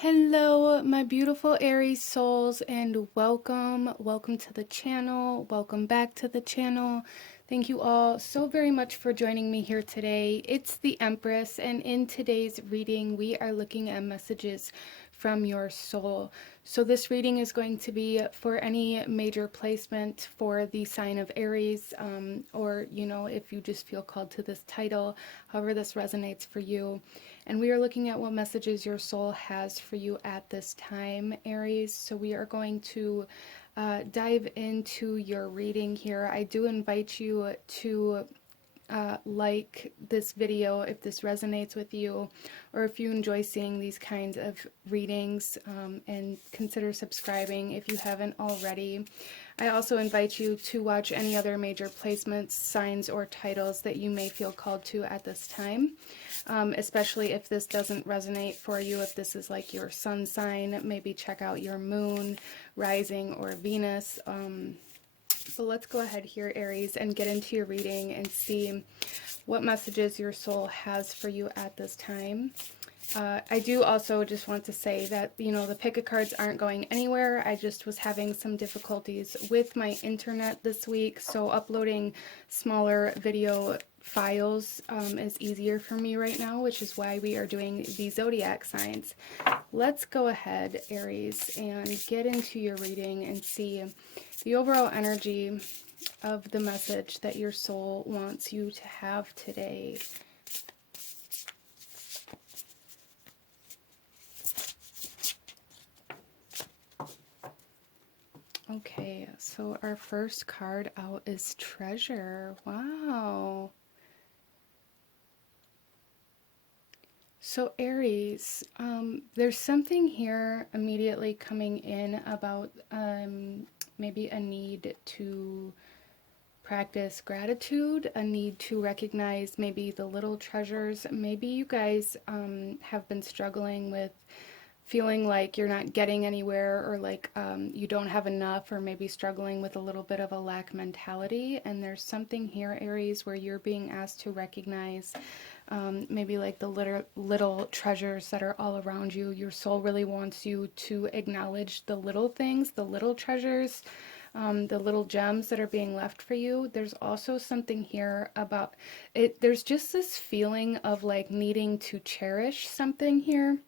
Hello, my beautiful Aries souls, and welcome to the channel. Welcome back to the channel. Thank you all so very much for joining me here today. It's the Empress, and in today's reading, we are looking at messages from your soul. So this reading is going to be for any major placement for the sign of Aries, or, if you just feel called to this title, however this resonates for you. And we are looking at what messages your soul has for you at this time, Aries. So we are going to dive into your reading here. I do invite you to like this video if this resonates with you, or if you enjoy seeing these kinds of readings, and consider subscribing if you haven't already. I also invite you to watch any other major placements, signs, or titles that you may feel called to at this time, especially if this doesn't resonate for you. If this is like your sun sign, maybe check out your moon, rising, or Venus. So let's go ahead here, Aries, and get into your reading and see what messages your soul has for you at this time. I do also just want to say that, the pick-a cards aren't going anywhere. I just was having some difficulties with my internet this week, so uploading smaller video files is easier for me right now, which is why we are doing the zodiac signs. Let's go ahead, Aries, and get into your reading and see the overall energy of the message that your soul wants you to have today. Okay, so our first card out is Treasure. Wow. So Aries, there's something here immediately coming in about maybe a need to practice gratitude, a need to recognize maybe the little treasures. Maybe you guys have been struggling with feeling like you're not getting anywhere, or like you don't have enough, or maybe struggling with a little bit of a lack mentality. And there's something here, Aries, where you're being asked to recognize maybe like the little treasures that are all around you. Your soul really wants you to acknowledge the little things, the little treasures, the little gems that are being left for you. There's also something here about it. There's just this feeling of like needing to cherish something here.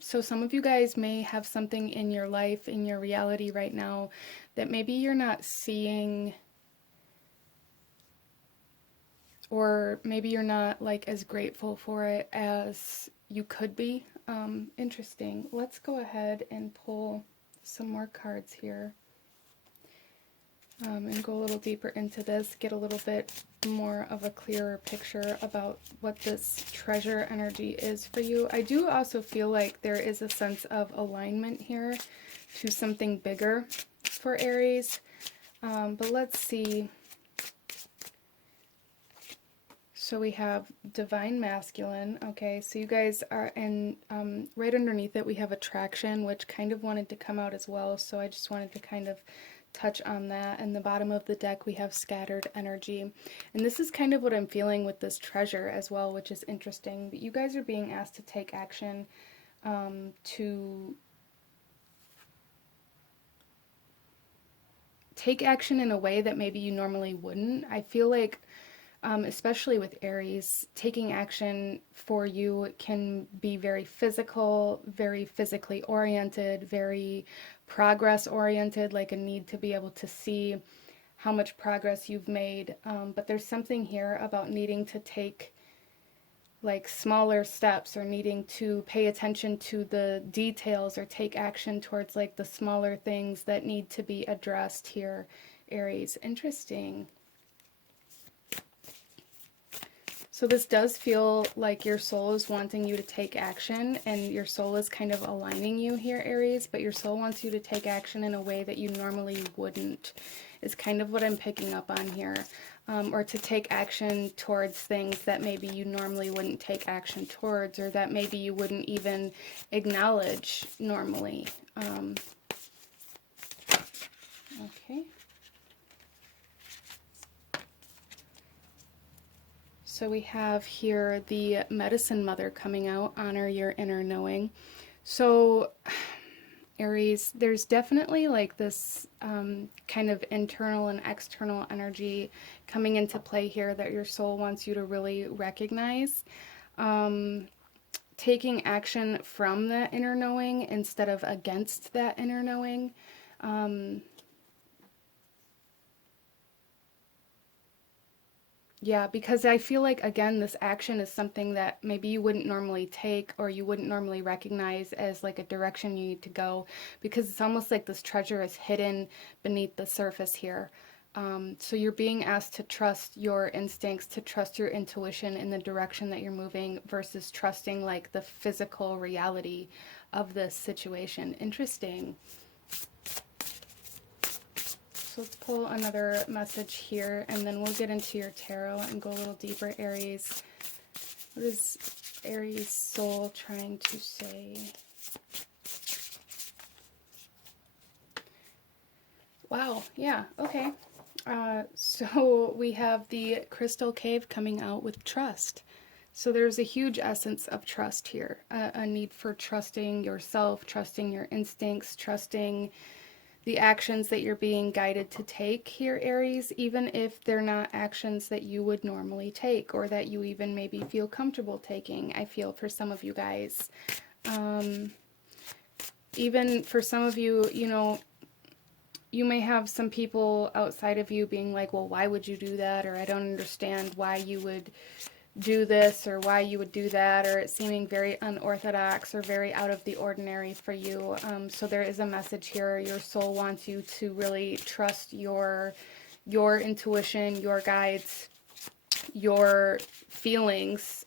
So some of you guys may have something in your life, in your reality right now, that maybe you're not seeing, or maybe you're not like as grateful for it as you could be. Interesting. Let's go ahead and pull some more cards here, and go a little deeper into this, get a little bit more of a clearer picture about what this treasure energy is for you. I do also feel like there is a sense of alignment here to something bigger for Aries, but let's see. So we have Divine Masculine. Okay, so you guys are in, right underneath it we have Attraction, which kind of wanted to come out as well, so I just wanted to kind of touch on that. And the bottom of the deck we have Scattered Energy, and this is kind of what I'm feeling with this treasure as well, which is interesting. But you guys are being asked to take action, to take action in a way that maybe you normally wouldn't. I feel like especially with Aries, taking action for you can be very physical, very physically oriented, very progress oriented, like a need to be able to see how much progress you've made. But there's something here about needing to take like smaller steps, or needing to pay attention to the details, or take action towards like the smaller things that need to be addressed here, Aries. Interesting. So this does feel like your soul is wanting you to take action, and your soul is kind of aligning you here, Aries, but your soul wants you to take action in a way that you normally wouldn't, is kind of what I'm picking up on here. Or to take action towards things that maybe you normally wouldn't take action towards, or that maybe you wouldn't even acknowledge normally. Okay. So So we have here the Medicine Mother coming out, honor your inner knowing. So Aries, there's definitely like this kind of internal and external energy coming into play here that your soul wants you to really recognize. Taking action from that inner knowing instead of against that inner knowing. Yeah, because I feel like, again, this action is something that maybe you wouldn't normally take or you wouldn't normally recognize as like a direction you need to go, because it's almost like this treasure is hidden beneath the surface here. So you're being asked to trust your instincts, to trust your intuition in the direction that you're moving versus trusting like the physical reality of this situation. Interesting. So let's pull another message here, and then we'll get into your tarot and go a little deeper, Aries. What is Aries' soul trying to say? Wow, yeah, okay. So we have the Crystal Cave coming out with trust. So there's a huge essence of trust here, a need for trusting yourself, trusting your instincts, trusting the actions that you're being guided to take here, Aries, even if they're not actions that you would normally take or that you even maybe feel comfortable taking, I feel, for some of you guys. Even for some of you, you know, you may have some people outside of you being like, well, why would you do that? Or I don't understand why you would do this or why you would do that, or it seeming very unorthodox or very out of the ordinary for you. So there is a message here. Your soul wants you to really trust your intuition, your guides, your feelings,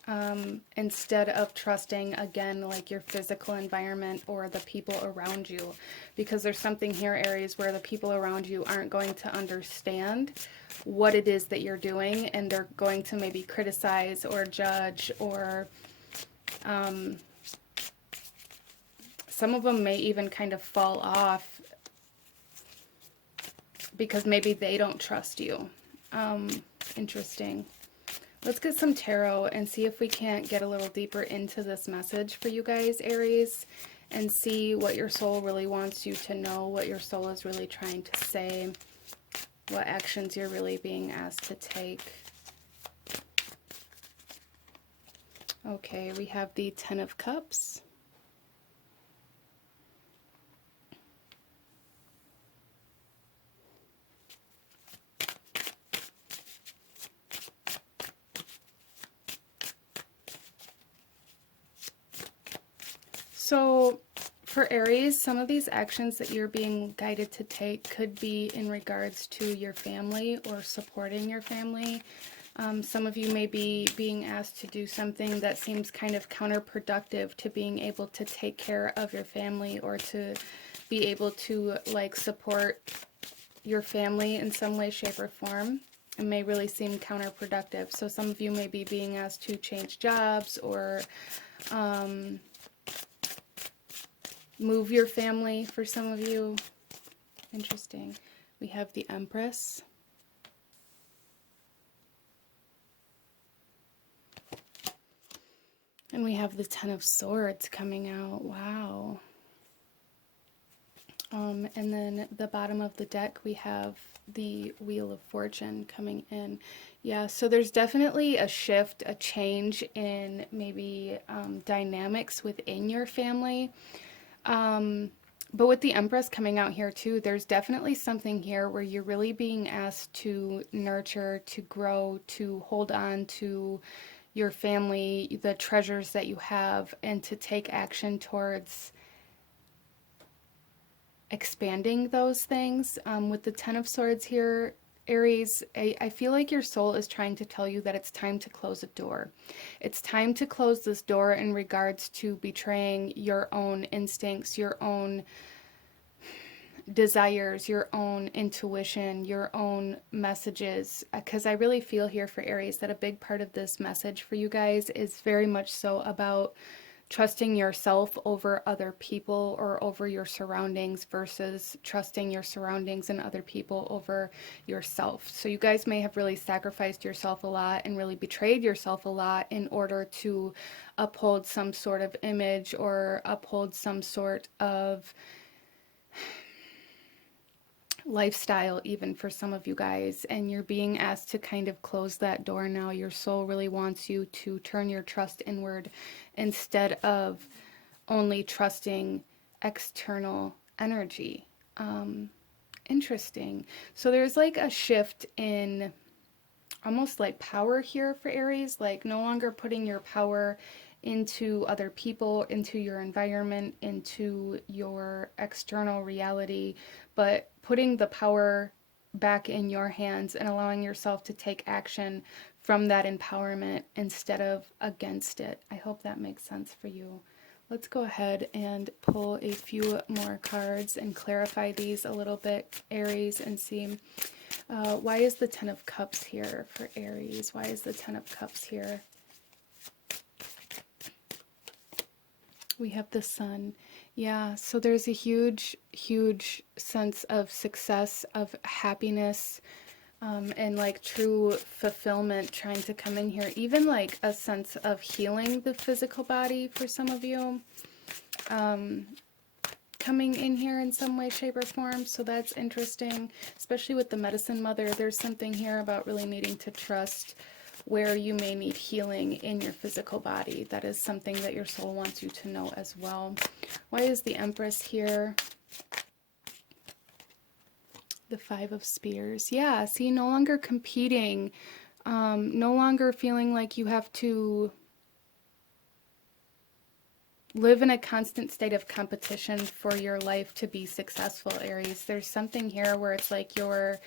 instead of trusting, again, like your physical environment or the people around you. Because there's something here, Aries, where the people around you aren't going to understand what it is that you're doing, and they're going to maybe criticize or judge, or some of them may even kind of fall off because maybe they don't trust you. Interesting. Let's get some tarot and see if we can't get a little deeper into this message for you guys, Aries, and see what your soul really wants you to know, what your soul is really trying to say, what actions you're really being asked to take. Okay, we have the Ten of Cups. So for Aries, some of these actions that you're being guided to take could be in regards to your family or supporting your family. Some of you may be being asked to do something that seems kind of counterproductive to being able to take care of your family or to be able to like support your family in some way, shape, or form. It may really seem counterproductive. So some of you may be being asked to change jobs or move your family for some of you. Interesting. We have the Empress. And we have the Ten of Swords coming out. Wow. And then the bottom of the deck, we have the Wheel of Fortune coming in. Yeah, so there's definitely a shift, a change in maybe dynamics within your family. But with the Empress coming out here too, there's definitely something here where you're really being asked to nurture, to grow, to hold on to your family, the treasures that you have, and to take action towards expanding those things. With the Ten of Swords here, Aries, I feel like your soul is trying to tell you that it's time to close a door. It's time to close this door in regards to betraying your own instincts, your own desires, your own intuition, your own messages. Because I really feel here for Aries that a big part of this message for you guys is very much so about trusting yourself over other people or over your surroundings versus trusting your surroundings and other people over yourself. So you guys may have really sacrificed yourself a lot and really betrayed yourself a lot in order to uphold some sort of image or uphold some sort of lifestyle, even for some of you guys, and you're being asked to kind of close that door now. Your soul really wants you to turn your trust inward instead of only trusting external energy. Interesting. So there's like a shift in almost like power here for Aries, like no longer putting your power into other people, into your environment, into your external reality, but putting the power back in your hands and allowing yourself to take action from that empowerment instead of against it. I hope that makes sense for you. Let's go ahead and pull a few more cards and clarify these a little bit, Aries, and see why is the Ten of Cups here for Aries? Why is the Ten of Cups here? We have the Sun. Yeah, so there's a huge, huge sense of success, of happiness, and like true fulfillment trying to come in here. Even like a sense of healing the physical body for some of you. Coming in here in some way, shape, or form. So that's interesting, especially with the Medicine Mother. There's something here about really needing to trust where you may need healing in your physical body. That is something that your soul wants you to know as well. Why is the Empress here? The Five of Spears. Yeah, see, no longer competing, no longer feeling like you have to live in a constant state of competition for your life to be successful, Aries. There's something here where it's like your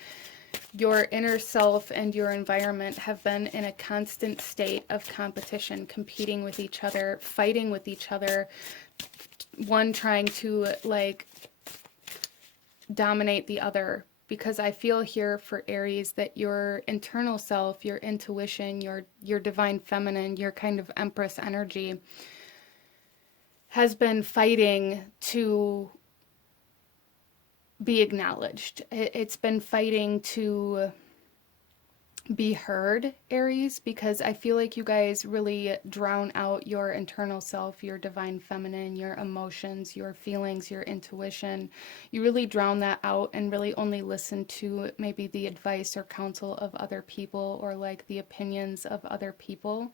inner self and your environment have been in a constant state of competition, competing with each other, fighting with each other, one trying to like dominate the other. Because I feel here for Aries that your internal self, your intuition, your divine feminine, your kind of Empress energy has been fighting to be acknowledged. It's been fighting to be heard, Aries, because I feel like you guys really drown out your internal self, your divine feminine, your emotions, your feelings, your intuition. You really drown that out and really only listen to maybe the advice or counsel of other people or like the opinions of other people.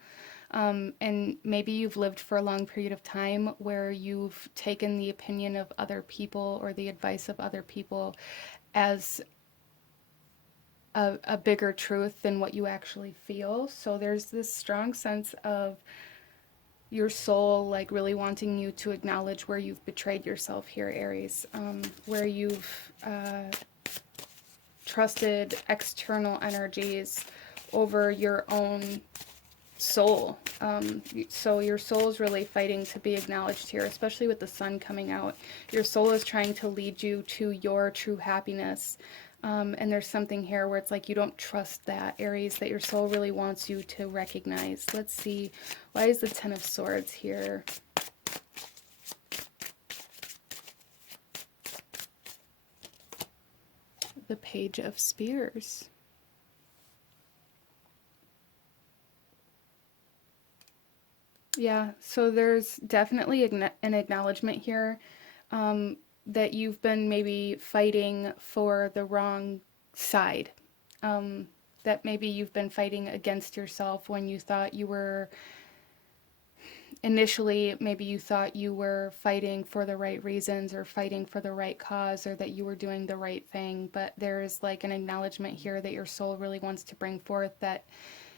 And maybe you've lived for a long period of time where you've taken the opinion of other people or the advice of other people as a bigger truth than what you actually feel. So there's this strong sense of your soul like really wanting you to acknowledge where you've betrayed yourself here, Aries, where you've trusted external energies over your own soul. So your soul is really fighting to be acknowledged here, especially with the Sun coming out. Your soul is trying to lead you to your true happiness. And there's something here where it's like you don't trust that, Aries, that your soul really wants you to recognize. Let's see. Why is the Ten of Swords here? The Page of Spears. Yeah, so there's definitely an acknowledgement here that you've been maybe fighting for the wrong side. That maybe you've been fighting against yourself when you thought you were, initially, maybe you thought you were fighting for the right reasons or fighting for the right cause or that you were doing the right thing. But there's like an acknowledgement here that your soul really wants to bring forth, that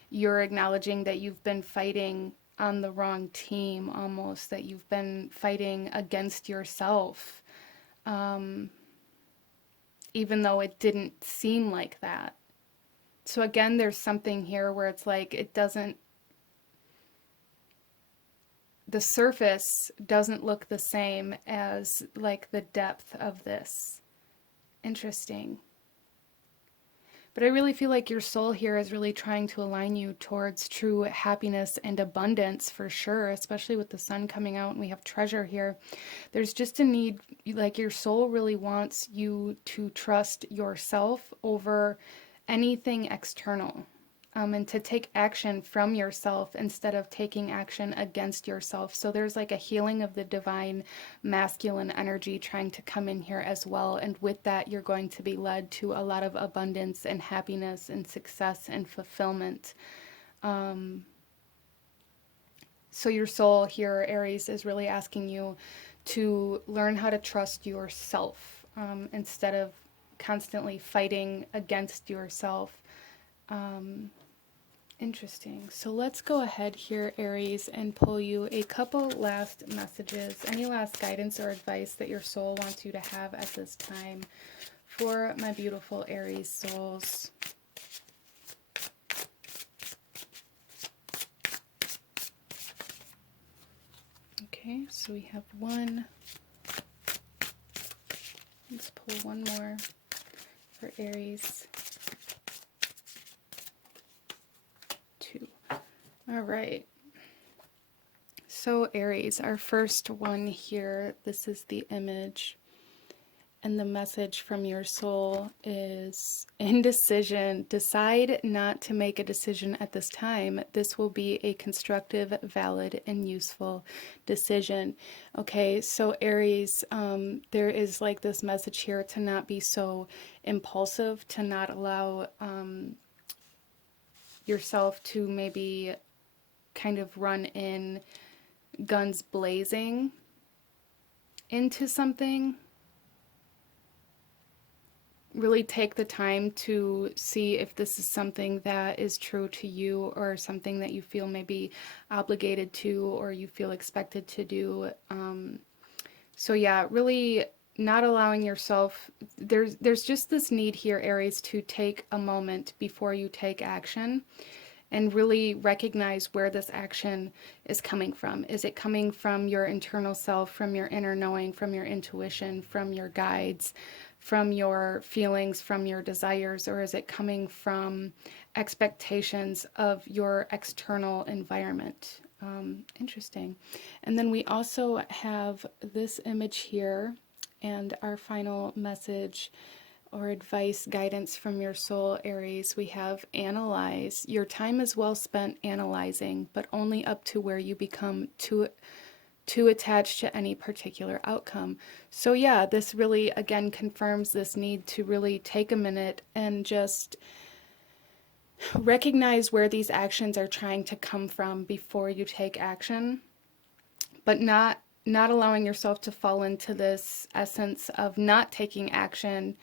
you're acknowledging that you've been fighting on the wrong team almost, that you've been fighting against yourself, even though it didn't seem like that. So again, there's something here where it's like it doesn't, the surface doesn't look the same as like the depth of this. Interesting. But I really feel like your soul here is really trying to align you towards true happiness and abundance for sure, especially with the sun coming out and we have treasure here. There's just a need, like your soul really wants you to trust yourself over anything external. And to take action from yourself instead of taking action against yourself. So there's like a healing of the divine masculine energy trying to come in here as well. And with that, you're going to be led to a lot of abundance and happiness and success and fulfillment. So your soul here, Aries, is really asking you to learn how to trust yourself instead of constantly fighting against yourself. Interesting. So let's go ahead here, Aries, and pull you a couple last messages. Any last guidance or advice that your soul wants you to have at this time for my beautiful Aries souls. Okay, so we have one. Let's pull one more for Aries. All right. So Aries, our first one here, this is the image. And the message from your soul is indecision. Decide not to make a decision at this time. This will be a constructive, valid, and useful decision. Okay, so Aries, there is like this message here to not be so impulsive, to not allow yourself to maybe kind of run in guns blazing into something. Really take the time to see if this is something that is true to you or something that you feel maybe obligated to or you feel expected to do. So yeah, really not allowing yourself, there's just this need here, Aries, to take a moment before you take action and really recognize where this action is coming from. Is it coming from your internal self, from your inner knowing, from your intuition, from your guides, from your feelings, from your desires, or is it coming from expectations of your external environment? Interesting. And then we also have this image here, and our final message or advice, guidance from your soul, Aries, we have analyze. Your time is well spent analyzing, but only up to where you become too attached to any particular outcome. So yeah, this really, again, confirms this need to really take a minute and just recognize where these actions are trying to come from before you take action, but not allowing yourself to fall into this essence of not taking action,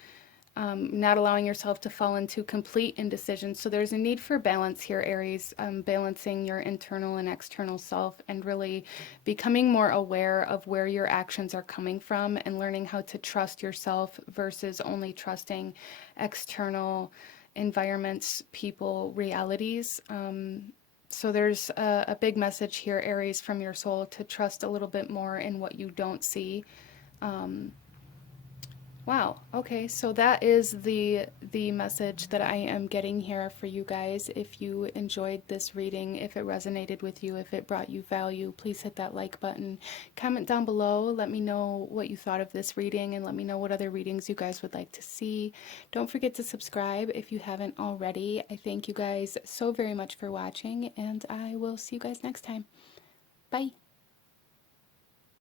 not allowing yourself to fall into complete indecision. So there's a need for balance here, Aries, balancing your internal and external self and really becoming more aware of where your actions are coming from and learning how to trust yourself versus only trusting external environments, people, realities. So there's a big message here, Aries, from your soul to trust a little bit more in what you don't see. Wow. Okay, so that is the message that I am getting here for you guys. If you enjoyed this reading, if it resonated with you, if it brought you value, please hit that like button. Comment down below. Let me know what you thought of this reading and let me know what other readings you guys would like to see. Don't forget to subscribe if you haven't already. I thank you guys so very much for watching, and I will see you guys next time. Bye.